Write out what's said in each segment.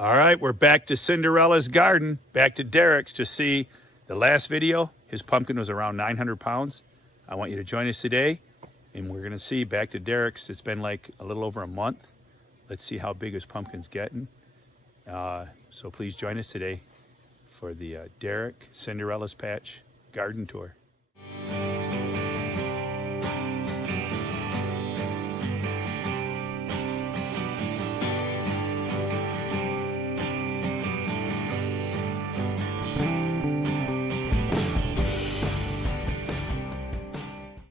All right, we're back to Cinderella's garden, back to Derek's to see the last video. His pumpkin was around 900 pounds. I want you to join us today, and we're gonna see back to Derek's. It's been like a little over a month. Let's see how big his pumpkin's getting. So please join us today for the Derek Cinderella's Patch garden tour.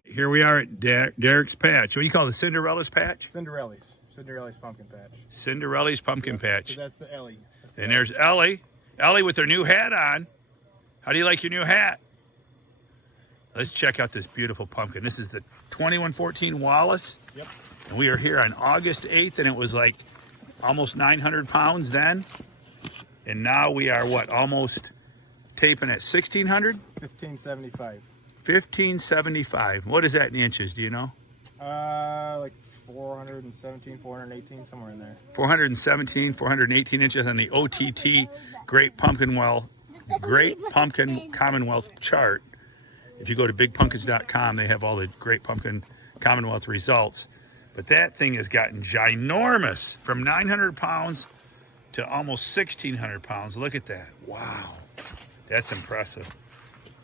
Here we are at Derek's Patch. What do you call it, the Cinderella's Patch? CinderEILLIES Pumpkin Patch. CinderEILLIES Pumpkin Patch. That's the Ellie. And there's Ellie. Ellie with her new hat on. How do you like your new hat? Let's check out this beautiful pumpkin. This is the 2114 Wallace. Yep. And we are here on August 8th, and it was like almost 900 pounds then. And now we are, what, almost taping at 1,600? 1575. 1575. What is that in inches? Do you know? Like 417, 418, somewhere in there. 417, 418 inches on the OTT Great Pumpkin Commonwealth chart. If you go to bigpumpkins.com, they have all the Great Pumpkin Commonwealth results. But that thing has gotten ginormous, from 900 pounds to almost 1,600 pounds. Look at that. Wow. That's impressive.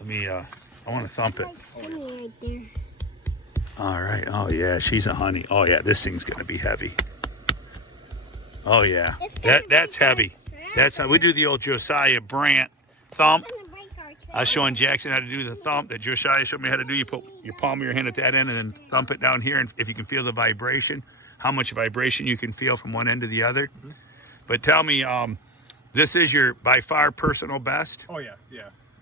Let me, I want to thump it. Right there. All right. Oh, yeah. She's a honey. Oh, yeah. This thing's going to be heavy. Oh, yeah. That's heavy. That's how we do the old Josiah Brandt thump. I was showing Jackson how to do the thump that Josiah showed me how to do. You put your palm of your hand at that end and then thump it down here. And if you can feel the vibration, how much vibration you can feel from one end to the other. Mm-hmm. But tell me, this is your by far personal best? Oh, yeah.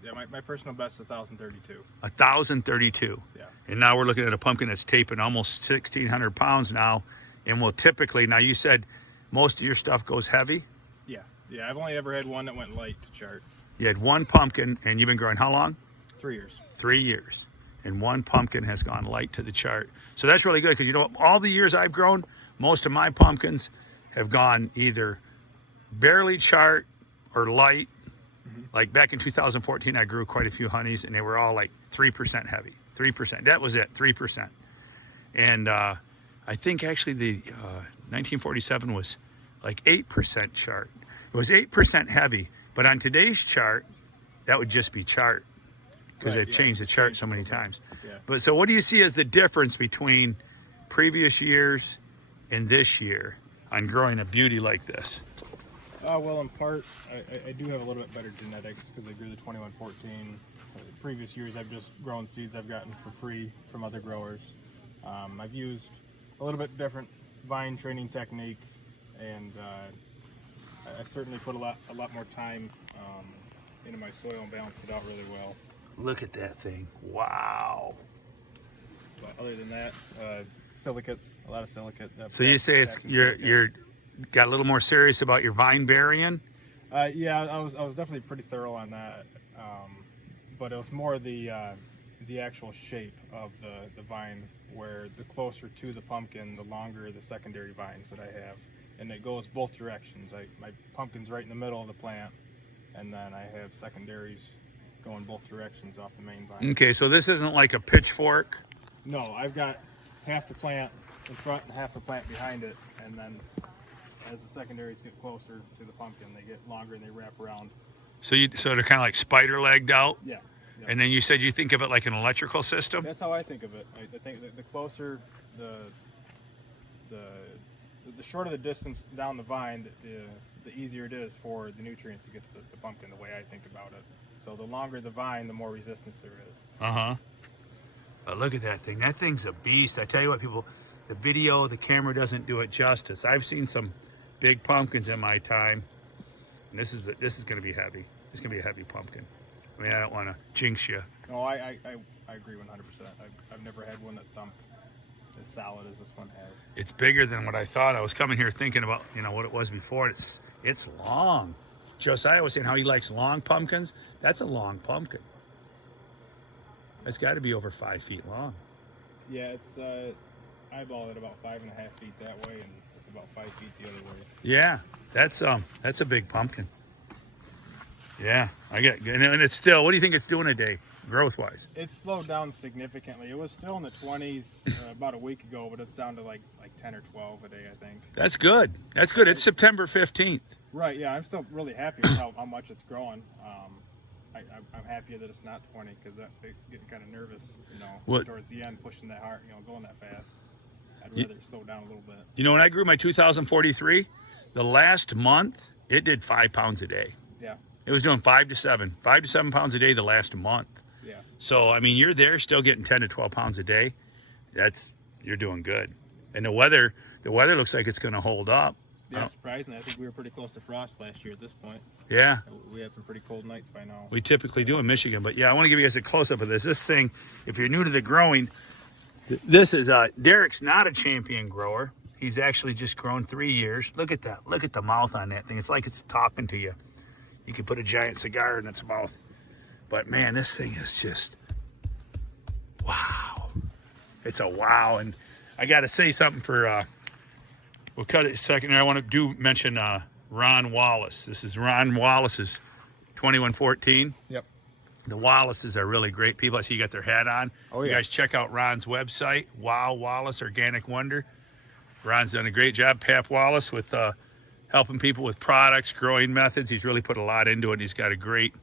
Yeah, my personal best is 1,032. 1,032. Yeah. And now we're looking at a pumpkin that's taping almost 1,600 pounds now. And will typically, now you said most of your stuff goes heavy? Yeah. I've only ever had one that went light to chart. You had one pumpkin, and you've been growing how long? 3 years. 3 years. And one pumpkin has gone light to the chart. So that's really good, because you know, all the years I've grown, most of my pumpkins have gone either barely chart or light. Like back in 2014, I grew quite a few honeys, and they were all like 3% heavy. 3%. That was it, 3%. And I think actually the 1947 was like 8% chart. It was 8% heavy, but on today's chart, that would just be chart, because they've changed the chart so many times. Yeah. But so what do you see as the difference between previous years and this year on growing a beauty like this? Well, in part, I do have a little bit better genetics because I grew the 2114. Previous years, I've just grown seeds I've gotten for free from other growers. I've used a little bit different vine training technique, and I certainly put a lot more time into my soil and balanced it out really well. Look at that thing. Wow. But other than that, silicates, a lot of silicate. So you say it's you're got a little more serious about your vine burying? Yeah, I was definitely pretty thorough on that, but it was more the actual shape of the vine, where the closer to the pumpkin, the longer the secondary vines that I have, and it goes both directions. My pumpkin's right in the middle of the plant, and then I have secondaries going both directions off the main vine. Okay, so this isn't like a pitchfork? No, I've got half the plant in front and half the plant behind it, and then as the secondaries get closer to the pumpkin, they get longer and they wrap around. So they're kind of like spider legged out? Yeah. And then you said you think of it like an electrical system? That's how I think of it. I think that the closer, the shorter the distance down the vine, the easier it is for the nutrients to get to the pumpkin, the way I think about it. So the longer the vine, the more resistance there is. Uh-huh. But look at that thing. That thing's a beast. I tell you what, people, the video, the camera doesn't do it justice. I've seen some big pumpkins in my time, and this is going to be heavy. It's going to be a heavy pumpkin. I mean, I don't want to jinx you. No, I agree 100%. I've never had one that thumped as solid as this one has. It's bigger than what I thought. I was coming here thinking about, you know, what it was before. It's long. Josiah was saying how he likes long pumpkins. That's a long pumpkin. It's got to be over 5 feet long. Yeah, it's eyeball at about 5.5 feet that way, and It's about 5 feet the other way. Yeah, that's a big pumpkin. Yeah, I get, and it's still. What do you think it's doing a day, growth wise? It's slowed down significantly. It was still in the 20s about a week ago, but it's down to like 10 or 12 a day, I think. That's good. That's good. It's September 15th. Right. Yeah, I'm still really happy with how much it's growing. I'm happier that it's not 20 because I get kind of nervous, towards the end, pushing that hard, going that fast. I'd rather slow down a little bit. You know, when I grew my 2043, the last month it did 5 pounds a day. Yeah. It was doing 5 to 7 pounds a day the last month. Yeah. So I mean, you're there still getting 10 to 12 pounds a day. You're doing good. And the weather looks like it's going to hold up. Yeah, surprisingly, I think we were pretty close to frost last year at this point. Yeah. We had some pretty cold nights by now. We typically do in Michigan, but yeah, I want to give you guys a close-up of this. This thing, if you're new to the growing, this is, Derek's not a champion grower. He's actually just grown 3 years. Look at that. Look at the mouth on that thing. It's like it's talking to you. You could put a giant cigar in its mouth. But man, this thing is just, wow. It's a wow. And I got to say something for, we'll cut it a second here. I want to mention Ron Wallace. This is Ron Wallace's 2114. Yep. The Wallaces are really great people. I see you got their hat on. Oh, yeah. You guys check out Ron's website, Wow Wallace Organic Wonder. Ron's done a great job, Pap Wallace, with helping people with products, growing methods. He's really put a lot into it. And he's got a great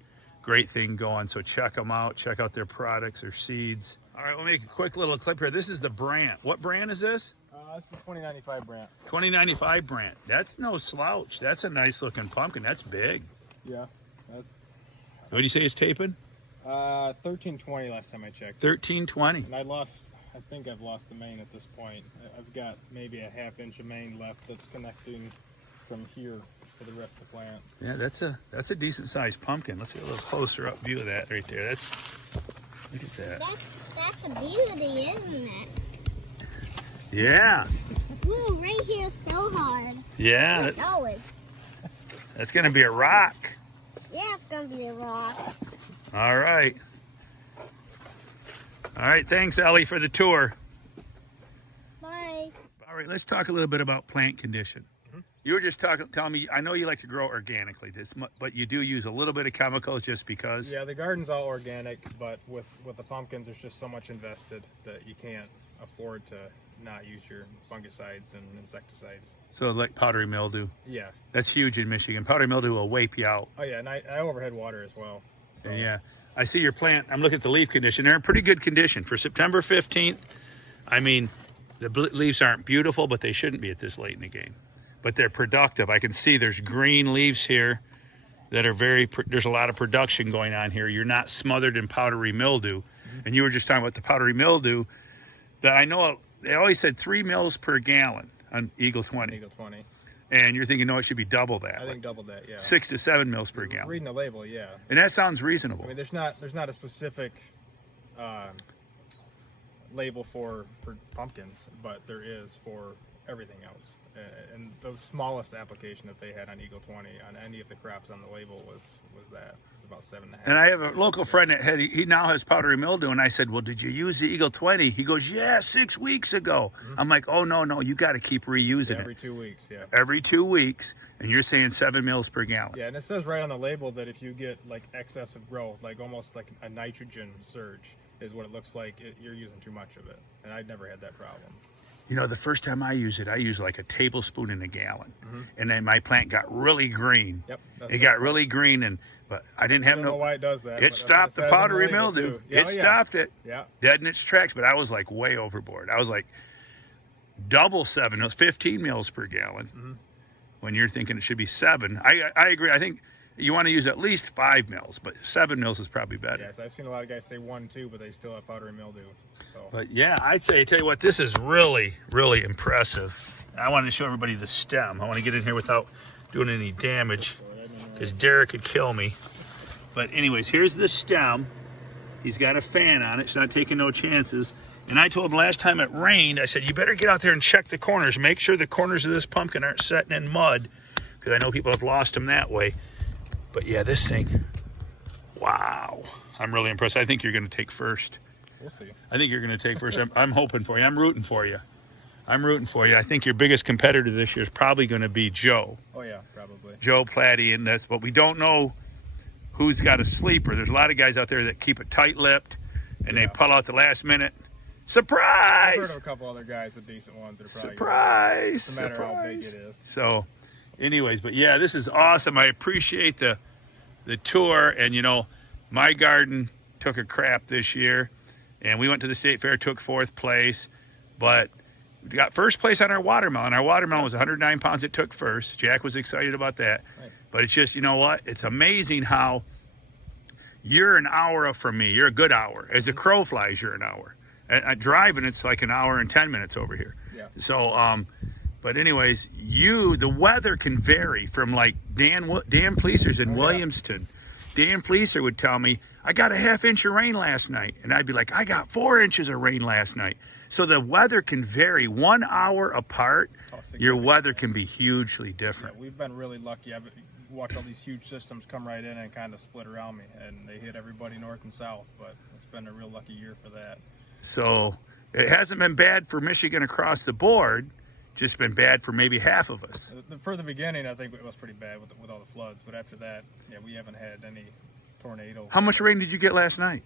thing going. So check them out. Check out their products, their seeds. All right, we'll make a quick little clip here. This is the brand. What brand is this? This is 2095 brand. 2095 brand. That's no slouch. That's a nice looking pumpkin. That's big. Yeah. What do you say it's taping? 1320 last time I checked. 1320. And I think I've lost the main at this point. I've got maybe a half-inch of main left that's connecting from here to the rest of the plant. Yeah, that's a decent sized pumpkin. Let's get a little closer up view of that right there. Look at that. That's a beauty, isn't it? Yeah. Woo, right here is so hard. Yeah. It's always. That's gonna be a rock. Yeah, it's gonna be a rock. All right. All right, thanks, Ellie, for the tour. Bye. All right, let's talk a little bit about plant condition. You were just telling me, I know you like to grow organically, but you do use a little bit of chemicals just because. Yeah, the garden's all organic, but with the pumpkins, there's just so much invested that you can't afford to not use your fungicides and insecticides. So like powdery mildew. Yeah. That's huge in Michigan. Powdery mildew will wipe you out. Oh yeah, and I overhead water as well. So. And yeah, I see your plant. I'm looking at the leaf condition. They're in pretty good condition for September 15th. I mean, the leaves aren't beautiful, but they shouldn't be at this late in the game. But they're productive. I can see there's green leaves here that are there's a lot of production going on here. You're not smothered in powdery mildew. And you were just talking about the powdery mildew that I know they always said 3 mils per gallon on Eagle 20. Eagle 20. And you're thinking, no, it should be double that. I think double that, yeah. 6 to 7 mils per gallon. Reading the label, yeah. And that sounds reasonable. I mean, there's not a specific label for pumpkins, but there is for everything else. And the smallest application that they had on Eagle 20 on any of the crops on the label was that. It was about 7.5. And I have a local friend that he now has powdery mildew, and I said, well, did you use the Eagle 20? He goes, yeah, 6 weeks ago. I'm like, oh, no, you got to keep reusing it. Every 2 weeks, yeah. Every 2 weeks, and you're saying 7 mils per gallon. Yeah, and it says right on the label that if you get like excessive growth, like almost like a nitrogen surge is what it looks like, you're using too much of it. And I'd never had that problem. You know, the first time I used it, I used like a tablespoon in a gallon. And then my plant got really green. Yep. It got really green, but I didn't have I don't know why it does that. It stopped the powdery mildew. It stopped it. Yeah. Dead in its tracks, but I was like way overboard. I was like double 7, 15 mils per gallon. When you're thinking it should be 7. I agree. I think you want to use at least 5 mils, but 7 mils is probably better. Yes, I've seen a lot of guys say 1, 2, but they still have powdery mildew. So. But yeah, I'd say, tell you what, this is really, really impressive. I wanted to show everybody the stem. I want to get in here without doing any damage because Derek could kill me. But anyways, here's the stem. He's got a fan on it. It's not taking no chances. And I told him last time it rained, I said, you better get out there and check the corners. Make sure the corners of this pumpkin aren't setting in mud because I know people have lost them that way. But yeah, this thing, wow. I'm really impressed. I think you're going to take first. We'll see. I think you're going to take first. I'm hoping for you. I'm rooting for you. I'm rooting for you. I think your biggest competitor this year is probably going to be Joe. Oh yeah, probably. Joe Platty in this, but we don't know who's got a sleeper. There's a lot of guys out there that keep it tight-lipped, and they pull out the last minute. I've Surprise! heard of a couple other guys with decent ones. That are probably Surprise! no matter how big Surprise! it is. So, anyways, but yeah, this is awesome. I appreciate the tour, and you know, my garden took a crap this year, and we went to the state fair, took 4th place, but we got 1st place on our watermelon. Our watermelon was 109 pounds. It took 1st. Jack was excited about that. Nice. But it's just, you know what? It's amazing how you're an hour from me. You're a good hour. As the crow flies, you're an hour. At driving, it's like an hour and 10 minutes over here. Yeah. So, but anyways, the weather can vary from like Dan Fleecer's in Williamston. Dan Fleecer would tell me, I got a 1/2 inch of rain last night. And I'd be like, I got 4 inches of rain last night. So the weather can vary 1 hour apart. Your weather can be hugely different. Yeah, we've been really lucky. I've watched all these huge systems come right in and kind of split around me, and they hit everybody north and south. But it's been a real lucky year for that. So it hasn't been bad for Michigan across the board, just been bad for maybe half of us. For the beginning, I think it was pretty bad with all the floods. But after that, yeah, we haven't had any tornado. How much rain did you get last night?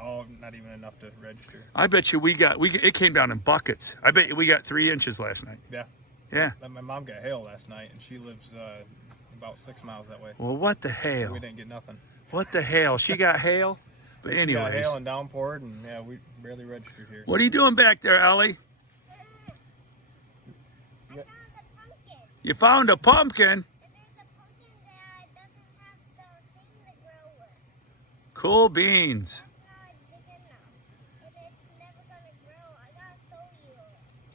Oh, not even enough to register. I bet you it came down in buckets. I bet you we got 3 inches last night. Yeah. Yeah. My mom got hail last night, and she lives about 6 miles that way. Well, what the hell? We didn't get nothing. What the hell? She got hail? But She got anyways. hail and downpoured, and yeah, we barely registered here. What are you doing back there, Ellie? Yeah. You found a pumpkin? Cool beans.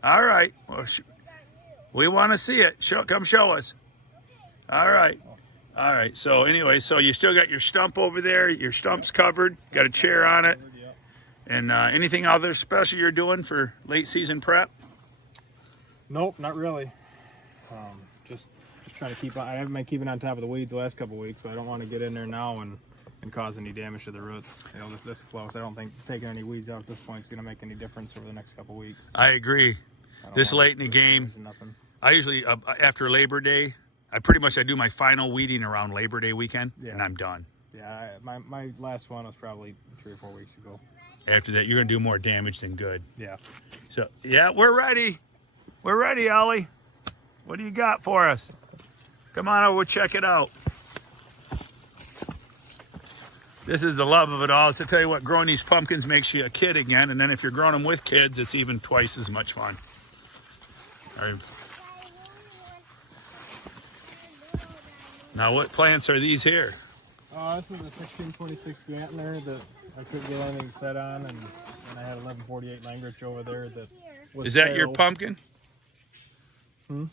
All right. Well, we want to see it. Come show us. All right. All right. So anyway, so you still got your stump over there. Your stump's covered. Got a chair on it. And anything other special you're doing for late season prep? Nope, not really. Just trying to keep on. I haven't been keeping on top of the weeds the last couple of weeks, but I don't want to get in there now and cause any damage to the roots. You know, this close, I don't think taking any weeds out at this point is going to make any difference over the next couple of weeks. I agree. This late in the game, nothing. I usually after Labor Day, I do my final weeding around Labor Day weekend, and I'm done. Yeah, my last one was probably 3 or 4 weeks ago. After that, you're gonna do more damage than good. Yeah. So yeah, we're ready. We're ready, Ellie. What do you got for us? Come on over, we'll check it out. This is the love of it all. To tell you what, growing these pumpkins makes you a kid again, and then if you're growing them with kids, it's even twice as much fun. All right. Now, what plants are these here? This is a 1626 Grantner that I couldn't get anything set on, and I had 1148 Langridge over there that was Is that your sterile. pumpkin? Hmm?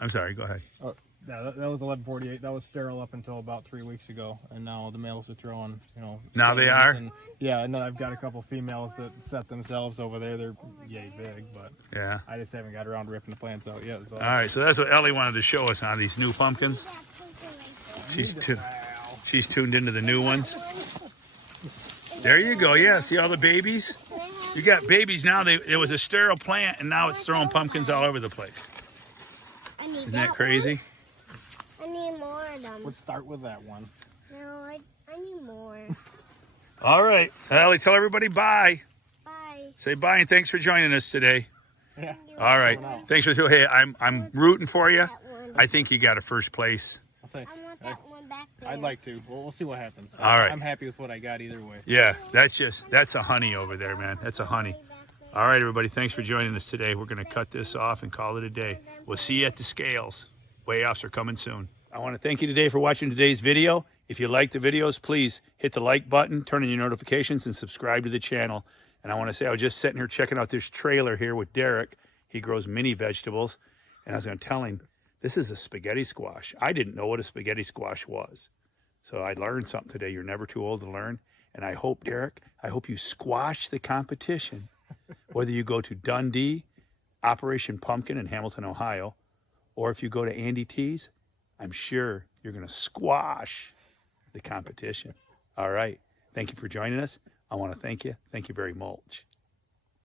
I'm sorry, go ahead. Oh, yeah, that was 1148. That was sterile up until about 3 weeks ago, and now the males are throwing, you know. Now they stamens are? And, yeah, and then I've got a couple females that set themselves over there. They're yay big, but Yeah. I just haven't got around to ripping the plants out yet. So. All right, so that's what Ellie wanted to show us on these new pumpkins. She's tuned into the new ones. There you go. Yeah, see all the babies? You got babies now. It was a sterile plant, and now it's throwing pumpkins all over the place. Isn't that crazy? I need more of them. Let's start with that one. No, I need more. All right, Ellie, tell everybody bye. Bye. Say bye and thanks for joining us today. Yeah. All right, thanks for hey. I'm rooting for you. That one. I think you got a first place. Well, thanks. I want that one back there. I'd like to. We'll see what happens. All right. I'm happy with what I got either way. Yeah, that's a honey over there, man. That's a honey. All right, everybody, thanks for joining us today. We're going to cut this off and call it a day. We'll see you at the scales. Weigh-offs are coming soon. I want to thank you today for watching today's video. If you like the videos, please hit the like button, turn on your notifications, and subscribe to the channel. And I want to say I was just sitting here checking out this trailer here with Derek. He grows mini vegetables. And I was going to tell him, this is a spaghetti squash. I didn't know what a spaghetti squash was. So I learned something today. You're never too old to learn. And I hope, Derek, you squash the competition. Whether you go to Dundee, Operation Pumpkin in Hamilton, Ohio, or if you go to Andy T's, I'm sure you're going to squash the competition. All right. Thank you for joining us. I want to thank you. Thank you very much.